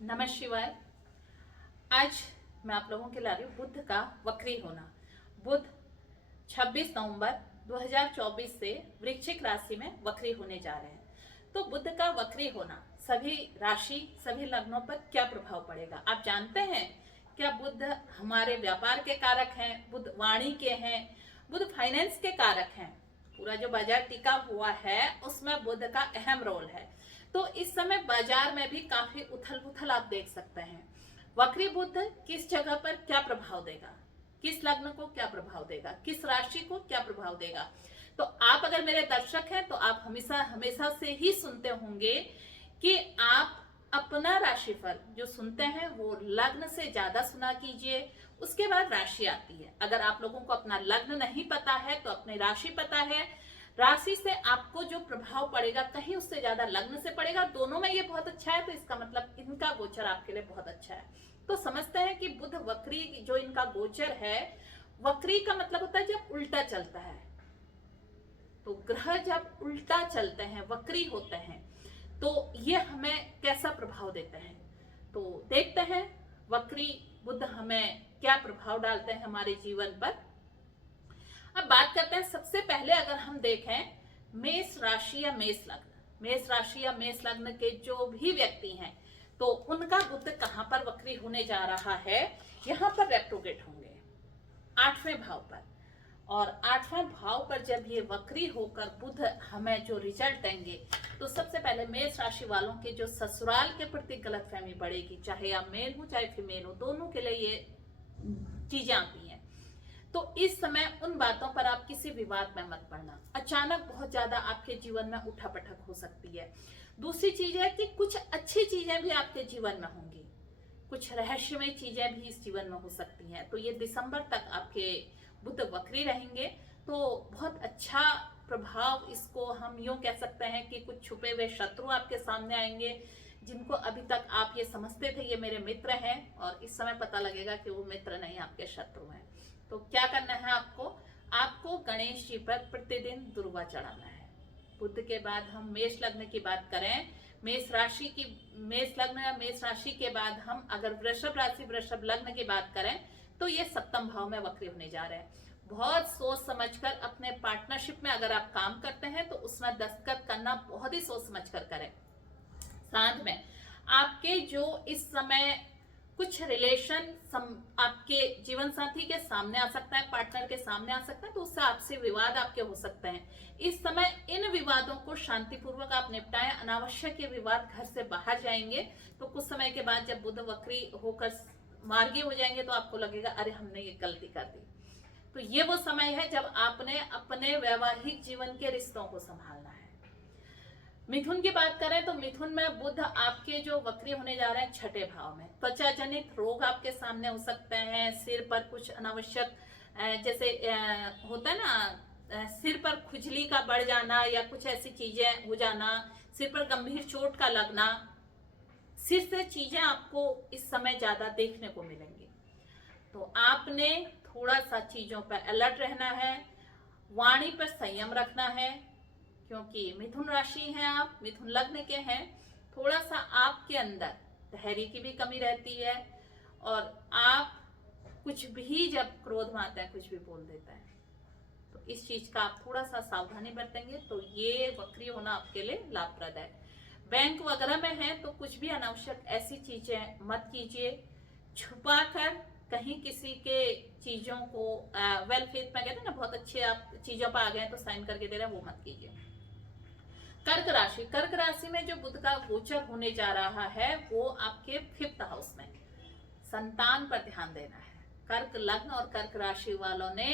नमः शिवाय। आज मैं आप लोगों के ला रही हूँ बुध का वक्री होना। बुध 26 नवंबर 2024 से वृश्चिक राशि में वक्री होने जा रहे हैं। तो बुध का वक्री होना सभी राशि सभी लग्नों पर क्या प्रभाव पड़ेगा आप जानते हैं क्या? बुध हमारे व्यापार के कारक हैं, बुध वाणी के हैं, बुध फाइनेंस के कारक हैं। पूरा जो बाजार टिका हुआ है उसमें बुध का अहम रोल है। तो इस समय बाजार में भी काफी उथल पुथल आप देख सकते हैं। वक्री बुध किस जगह पर क्या प्रभाव देगा, किस लग्न को क्या प्रभाव देगा, किस राशि को क्या प्रभाव देगा। तो आप अगर मेरे दर्शक हैं तो आप हमेशा हमेशा से ही सुनते होंगे कि आप अपना राशिफल जो सुनते हैं वो लग्न से ज्यादा सुना कीजिए, उसके बाद राशि आती है। अगर आप लोगों को अपना लग्न नहीं पता है तो अपनी राशि पता है, राशि से आपको जो प्रभाव पड़ेगा कहीं उससे ज्यादा लग्न से पड़ेगा। दोनों में ये बहुत अच्छा है तो इसका मतलब इनका गोचर आपके लिए बहुत अच्छा है। तो समझते हैं कि बुध वक्री जो इनका गोचर है, वक्री का मतलब होता है जब उल्टा चलता है। तो ग्रह जब उल्टा चलते हैं, वक्री होते हैं, तो ये हमें कैसा प्रभाव देते हैं। तो देखते हैं वक्री बुध हमें क्या प्रभाव डालते हैं हमारे जीवन पर। अब बात करते हैं, सबसे पहले अगर हम देखें मेष राशि या मेष लग्न, मेष राशि या मेष लग्न के जो भी व्यक्ति हैं तो उनका बुध कहां पर वक्री होने जा रहा है। यहां पर रेट्रोग्रेड होंगे 8वें भाव पर, और 8वें भाव पर जब ये वक्री होकर बुध हमें जो रिजल्ट देंगे तो सबसे पहले मेष राशि वालों के जो ससुराल के प्रति गलतफहमी बढ़ेगी, चाहे आप मेल हो चाहे फीमेल हो, दोनों के लिए ये चीजें आती हैं। तो इस समय उन बातों पर आप किसी विवाद में मत पड़ना। अचानक बहुत ज्यादा आपके जीवन में उठापटक हो सकती है। दूसरी चीज है कि कुछ अच्छी चीजें भी आपके जीवन में होंगी, कुछ रहस्यमय चीजें भी इस जीवन में हो सकती हैं। तो ये दिसंबर तक आपके बुध वक्री रहेंगे तो बहुत अच्छा प्रभाव, इसको हम यूं कह सकते हैं कि कुछ छुपे हुए शत्रु आपके सामने आएंगे जिनको अभी तक आप ये समझते थे ये मेरे मित्र हैं, और इस समय पता लगेगा कि वो मित्र नहीं आपके शत्रु हैं। तो क्या करना है आपको, आपको गणेश जी पर प्रतिदिन दुर्वा चढ़ाना है। बुध के बाद हम मेष लग्न की बात करें, मेष राशि की, मेष लग्न या मेष राशि के बाद हम अगर वृषभ राशि वृषभ लग्न की बात करें तो ये सप्तम भाव में वक्री होने जा रहे हैं। बहुत सोच समझकर अपने पार्टनरशिप में अगर आप काम करते हैं तो उसमें दस्तखत करना बहुत ही सोच समझकर करें। साथ में आपके जो इस समय कुछ रिलेशन आपके जीवन साथी के सामने आ सकता है, पार्टनर के सामने आ सकता है, तो उससे आपसे विवाद आपके हो सकते हैं। इस समय इन विवादों को शांतिपूर्वक आप निपटाएं। अनावश्यक ये विवाद घर से बाहर जाएंगे तो कुछ समय के बाद जब बुध वक्री होकर मार्गी हो जाएंगे तो आपको लगेगा अरे हमने ये गलती कर दी। तो ये वो समय है जब आपने अपने वैवाहिक जीवन के रिश्तों को संभालना है। मिथुन की बात करें तो मिथुन में बुध आपके जो वक्री होने जा रहे हैं 6ठे भाव में, त्वचा जनित रोग आपके सामने हो सकते हैं। सिर पर कुछ अनावश्यक जैसे होता है ना, सिर पर खुजली का बढ़ जाना या कुछ ऐसी चीजें हो जाना, सिर पर गंभीर चोट का लगना, सिर से चीजें आपको इस समय ज्यादा देखने को मिलेंगी। तो आपने थोड़ा सा चीजों पर अलर्ट रहना है, वाणी पर संयम रखना है, क्योंकि मिथुन राशि हैं आप, मिथुन लग्न के हैं। थोड़ा सा आपके अंदर धैर्य की भी कमी रहती है और आप कुछ भी जब क्रोध में आता है कुछ भी बोल देता है। तो इस चीज का आप थोड़ा सा सावधानी बरतेंगे तो ये वक्री होना आपके लिए लाभप्रद है। बैंक वगैरह में है तो कुछ भी अनावश्यक ऐसी चीजें मत कीजिए, छुपा कर कहीं किसी के चीजों को वेल फेथ में कहते हैं ना, बहुत अच्छे आप चीजों पर आ गए तो साइन करके दे रहे हैं, वो मत कीजिए। कर्क राशि, कर्क राशि में जो बुध का गोचर होने जा रहा है वो आपके 5th हाउस में, संतान पर ध्यान देना है। कर्क लग्न और कर्क राशि वालों ने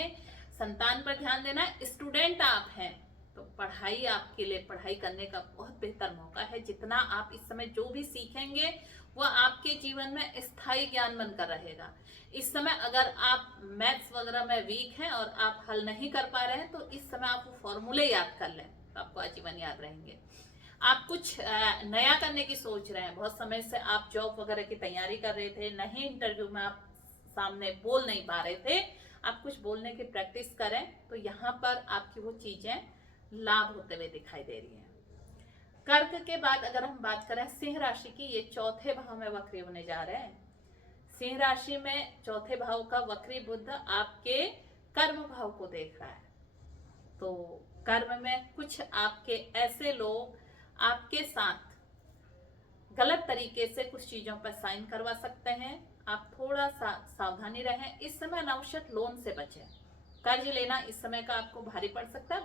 संतान पर ध्यान देना है। स्टूडेंट आप हैं तो पढ़ाई आपके लिए, पढ़ाई करने का बहुत बेहतर मौका है। जितना आप इस समय जो भी सीखेंगे वो आपके जीवन में स्थायी ज्ञान बनकर रहेगा। इस समय अगर आप मैथ्स वगैरह में वीक हैं और आप हल नहीं कर पा रहे हैं तो इस समय आप वो फॉर्मूले याद कर लें तो आपको आजीवन याद रहेंगे। आप कुछ नया करने की सोच रहे हैं, बहुत समय से आप जॉब वगैरह की तैयारी कर रहे थे, नहीं इंटरव्यू में आप सामने बोल नहीं पा रहे थे, आप कुछ बोलने की प्रैक्टिस करें तो यहाँ पर आपकी वो चीजें लाभ होते हुए दिखाई दे रही हैं। कर्क के बाद अगर हम बात करें सिंह राशि की, ये चौथे भाव में वक्री होने जा रहे हैं। सिंह राशि में चौथे भाव का वक्री बुध आपके कर्म भाव को देख रहा है। तो कर्म में कुछ आपके ऐसे लोग आपके साथ गलत तरीके से कुछ चीजों पर साइन करवा सकते हैं। आप थोड़ा सा सावधानी रहें। इस समय अनावश्यक लोन से बचें। कर्ज लेना इस समय का आपको भारी पड़ सकता है।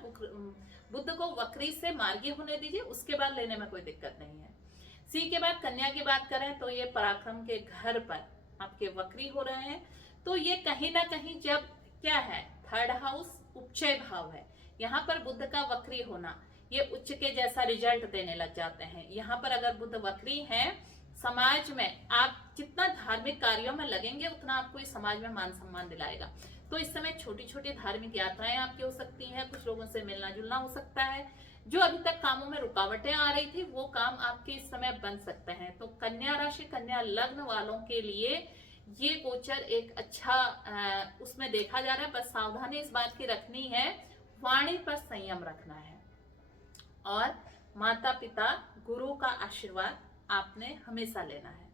बुध को वक्री से मार्गी होने दीजिए, उसके बाद लेने में कोई दिक्कत नहीं है। सी के बाद कन्या की बात करें तो ये पराक्रम के घर पर आपके वक्री हो रहे हैं। तो ये कहीं ना कहीं जब क्या है, थर्ड हाउस उपचय भाव है, यहाँ पर बुध का वक्री होना ये उच्च के जैसा रिजल्ट देने लग जाते हैं। यहाँ पर अगर बुध वक्री है, समाज में आप जितना धार्मिक कार्यों में लगेंगे उतना आपको इस समाज में मान सम्मान दिलाएगा। तो इस समय छोटी छोटी धार्मिक यात्राएं आपकी हो सकती हैं, कुछ लोगों से मिलना जुलना हो सकता है। जो अभी तक कामों में रुकावटें आ रही थी वो काम आपके इस समय बन सकते हैं। तो कन्या राशि कन्या लग्न वालों के लिए ये गोचर एक अच्छा उसमें देखा जा रहा है। बस सावधानी इस बात की रखनी है, वाणी पर संयम रखना है और माता पिता गुरु का आशीर्वाद आपने हमेशा लेना है।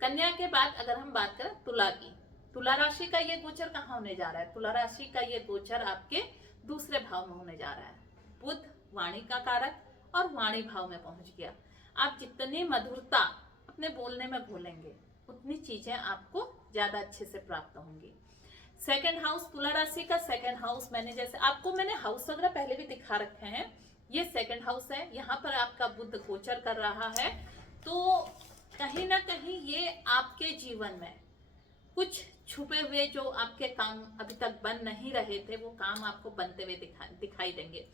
कन्या के बाद अगर हम बात करें तुला की, तुला राशि का ये गोचर कहाँ होने जा रहा है? तुला राशि का ये गोचर आपके दूसरे भाव में होने जा रहा है। बुध वाणी का कारक और वाणी भाव में पहुंच गया। आप जितनी मधुरता अपने बोलने में घोलेंगे उतनी चीजें आपको ज्यादा अच्छे से प्राप्त होंगी। सेकंड हाउस, तुला राशि का सेकंड हाउस, मैंने हाउस वगैरह पहले भी दिखा रखे हैं। ये सेकंड हाउस है, यहाँ पर आपका बुध गोचर कर रहा है। तो कहीं ना कहीं ये आपके जीवन में कुछ छुपे हुए जो आपके काम अभी तक बन नहीं रहे थे वो काम आपको बनते हुए दिखाई देंगे।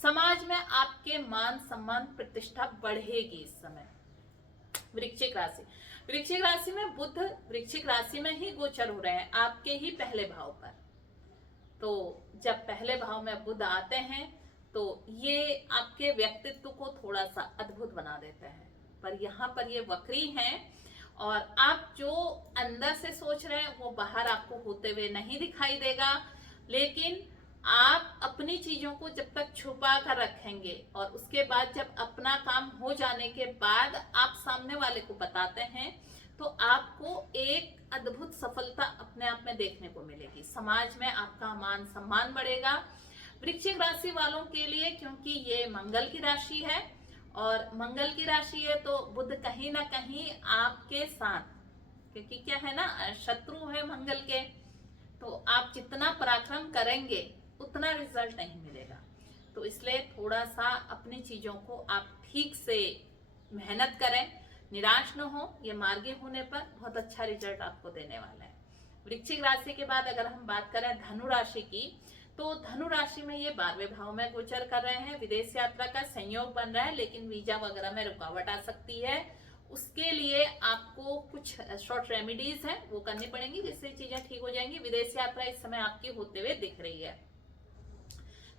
समाज में आपके मान सम्मान प्रतिष्ठा बढ़ेगी इस समय। वृश्चिक राशि, वृश्चिक राशि में बुध वृश्चिक राशि में ही गोचर हो रहे हैं आपके ही पहले भाव पर। तो जब पहले भाव में बुध आते हैं तो ये आपके व्यक्तित्व को थोड़ा सा अद्भुत बना देते हैं। पर यहाँ पर ये वक्री हैं और आप जो अंदर से सोच रहे हैं वो बाहर आपको होते हुए नहीं दिखाई देगा। लेकिन आप अपनी चीजों को जब तक छुपा कर रखेंगे और उसके बाद जब अपना काम हो जाने के बाद आप सामने वाले को बताते हैं तो आपको एक अद्भुत सफलता अपने आप में देखने को मिलेगी। समाज में आपका मान सम्मान बढ़ेगा। वृश्चिक राशि वालों के लिए, क्योंकि ये मंगल की राशि है और मंगल की राशि है तो बुध कहीं ना कहीं आपके साथ, क्योंकि क्या है ना, शत्रु है मंगल के, तो आप जितना पराक्रम करेंगे उतना रिजल्ट नहीं मिलेगा। तो इसलिए थोड़ा सा अपनी चीजों को आप ठीक से मेहनत करें, निराश न हो। ये मार्गी होने पर बहुत अच्छा रिजल्ट आपको देने वाला है। वृश्चिक राशि के बाद अगर हम बात करें धनु राशि की, तो धनु राशि में ये 12वें भाव में गोचर कर रहे हैं। विदेश यात्रा का संयोग बन रहा है, लेकिन वीजा वगैरह में रुकावट आ सकती है। उसके लिए आपको कुछ शॉर्ट रेमेडीज हैं वो करनी पड़ेंगी, जिससे चीजें ठीक हो जाएंगी। विदेश यात्रा इस समय आपकी होते हुए दिख रही है।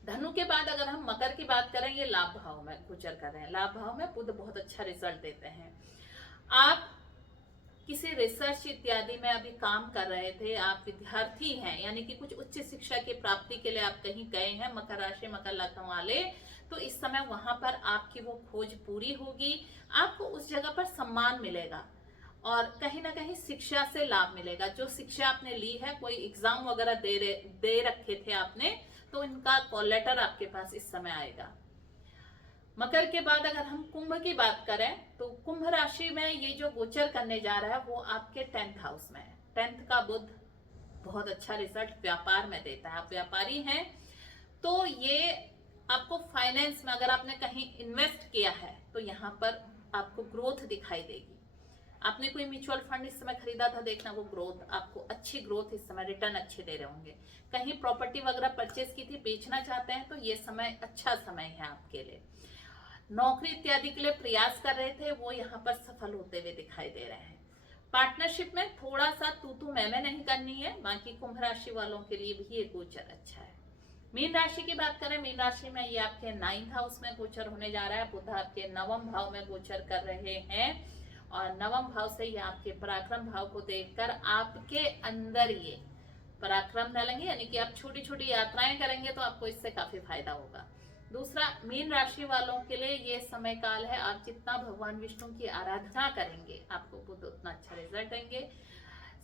धनु के बाद अगर हम मकर की बात करें, ये लाभ भाव में गोचर कर रहे हैं। लाभ भाव में बुध बहुत अच्छा रिजल्ट देते हैं। आप किसी रिसर्च इत्यादि में अभी काम कर रहे थे, आप विद्यार्थी हैं, यानी कि कुछ उच्च शिक्षा की प्राप्ति के लिए आप कहीं गए हैं, मकर राशि मकर लग्न वाले, तो इस समय वहां पर आपकी वो खोज पूरी होगी। आपको उस जगह पर सम्मान मिलेगा और कहीं ना कहीं शिक्षा से लाभ मिलेगा। जो शिक्षा आपने ली है, कोई एग्जाम वगैरह दे रखे थे आपने, तो इनका कॉल लेटर आपके पास इस समय आएगा। मकर के बाद अगर हम कुंभ की बात करें तो कुंभ राशि में ये जो गोचर करने जा रहा है वो आपके 10th हाउस में है। 10th का बुध बहुत अच्छा रिजल्ट व्यापार में देता है। आप व्यापारी हैं तो ये आपको फाइनेंस में, अगर आपने कहीं इन्वेस्ट किया है तो यहाँ पर आपको ग्रोथ दिखाई देगी। आपने कोई म्यूचुअल फंड इस समय खरीदा था, देखना वो ग्रोथ, आपको अच्छी ग्रोथ इस समय, रिटर्न अच्छे दे रहे होंगे। कहीं प्रॉपर्टी वगैरह परचेज की थी, बेचना चाहते हैं, तो ये समय अच्छा समय है आपके लिए। नौकरी इत्यादि के लिए प्रयास कर रहे थे, वो यहाँ पर सफल होते हुए दिखाई दे रहे हैं। पार्टनरशिप में थोड़ा सा तू मैं नहीं करनी है। बाकी कुंभ राशि वालों के लिए भी ये गोचर अच्छा है। मीन राशि की बात करें, मीन राशि में ये आपके 9th हाउस में गोचर होने जा रहा है। बुध आपके 9वें भाव में गोचर कर रहे हैं और 9वें भाव से ये आपके पराक्रम भाव को देखकर आपके अंदर ये पराक्रम डालेंगे, यानी कि आप छोटी छोटी यात्राएं करेंगे तो आपको इससे काफी फायदा होगा। दूसरा, मीन राशि वालों के लिए ये समय काल है, आप जितना भगवान विष्णु की आराधना करेंगे आपको बुध उतना अच्छा रिजल्ट देंगे।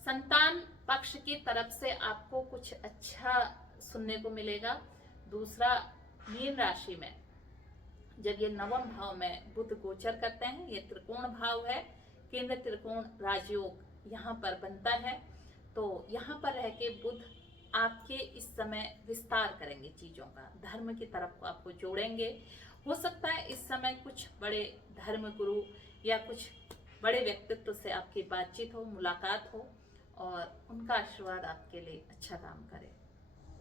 संतान पक्ष की तरफ से आपको कुछ अच्छा सुनने को मिलेगा। दूसरा, मीन राशि में जब ये नवम भाव में बुध गोचर करते हैं, ये त्रिकोण भाव है, केंद्र त्रिकोण राजयोग यहाँ पर बनता है, तो यहाँ पर रह के बुध आपके इस समय विस्तार करेंगे चीजों का, धर्म की तरफ को आपको जोड़ेंगे। हो सकता है इस समय कुछ बड़े धर्म गुरु या कुछ बड़े व्यक्तित्व से आपकी बातचीत हो, मुलाकात हो और उनका आशीर्वाद आपके लिए अच्छा काम करे।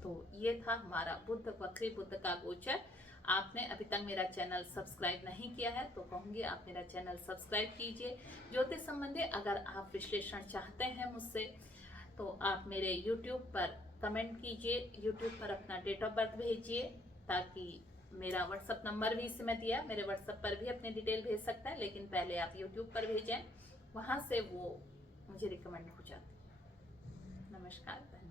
तो ये था हमारा बुध वक्री बुध का गोचर। आपने अभी तक मेरा चैनल सब्सक्राइब नहीं किया है तो कहूँगी आप मेरा चैनल सब्सक्राइब कीजिए। ज्योतिष संबंधी अगर आप विश्लेषण चाहते हैं मुझसे तो आप मेरे YouTube पर कमेंट कीजिए, YouTube पर अपना डेट ऑफ बर्थ भेजिए, ताकि मेरा व्हाट्सअप नंबर भी इसमें दिया, मेरे व्हाट्सअप पर भी अपनी डिटेल भेज सकता है, लेकिन पहले आप YouTube पर भेजें, वहाँ से वो मुझे रिकमेंड हो जाती है। नमस्कार।